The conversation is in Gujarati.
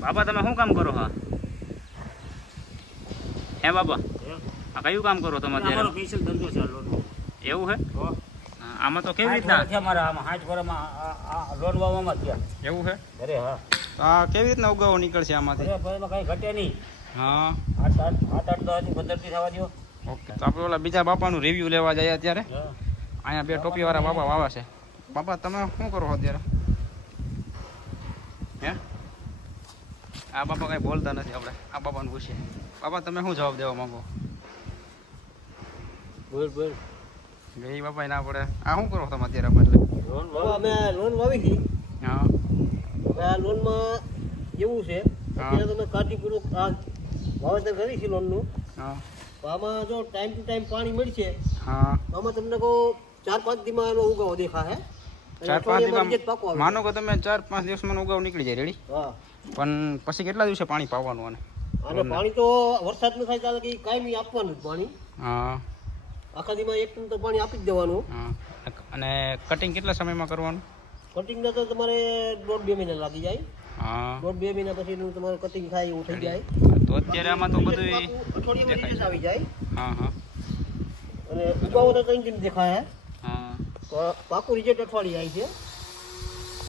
બાપા તમે શું કામ કરો? હા હે બાપા, આ કયું કામ કરો તમે અત્યારે? અમારો સ્પેશિયલ ધંધો છે લોનનો. એવું છે? આમાં તો કેવી રીતના અમારા આમાં 8 વર્ષમાં આ લોન વાવવામાં થયા. એવું છે? અરે હા, તો આ કેવી રીતના ઉગાવો નીકળશે આમાંથી? અરે ભાઈ એમાં કઈ ઘટે નહીં. હા 8 10 થી 15 થી થવા દો. ઓકે, તો આપણે ઓલા બીજા બાપાનું રિવ્યુ લેવા જઈએ અત્યારે. હા. અહીંયા બે ટોપીવાળા બાપા વાવા છે. બાપા તમે શું કરો છો અત્યારે? હે આ બાપા કાંઈ બોલતા નથી. આપણે આ બાપાને પૂછીએ. બાપા તમે શું જવાબ દેવા માંગો? બોલ. બે બાપા ના પડે. આ શું કરો તમે અત્યારે? એટલે અમે લોન વાવી હતી. હા આ લોનમાં એવું છે, અત્યારે તમે કાળજીપૂર્વક આ વાવેતર કરી છે લોનનું. હા તો આમાં જો ટાઈમ ટુ ટાઈમ પાણી મળશે, હા આમાં તમને કહો 4-5 દીમાં એનો ઉગાવો દેખાશે. 4-5 દિવસમાં પાકવા માનો કે તમે 4-5 દિવસમાં ઉગાવ નીકળી જાય રેડી. હા, પણ પછી કેટલા દિવસે પાણી પાવાનું? અને અને પાણી તો વરસાદનું થાય ત્યારે કે કાયમી આપવાનું જ પાણી. હા આખા દીમાં એક ટાઈમ તો પાણી આપી જ દેવાનું. હા અને કટિંગ કેટલા સમયમાં કરવાનું? કટિંગને તો તમારે 1.5-2 મહિના લાગી જાય. હા 1.5-2 મહિના પછી એનું તમારે કટિંગ થાય એવું થઈ જાય. તો અત્યારે આમાં તો બધું અઠવાડિયામાં રિઝલ્ટ આવી જાય. હા હા અને ઉગાવો તો 3 દિન દેખાય. હા તો પાકું રિઝલ્ટ અઠવાડિયે આવી છે.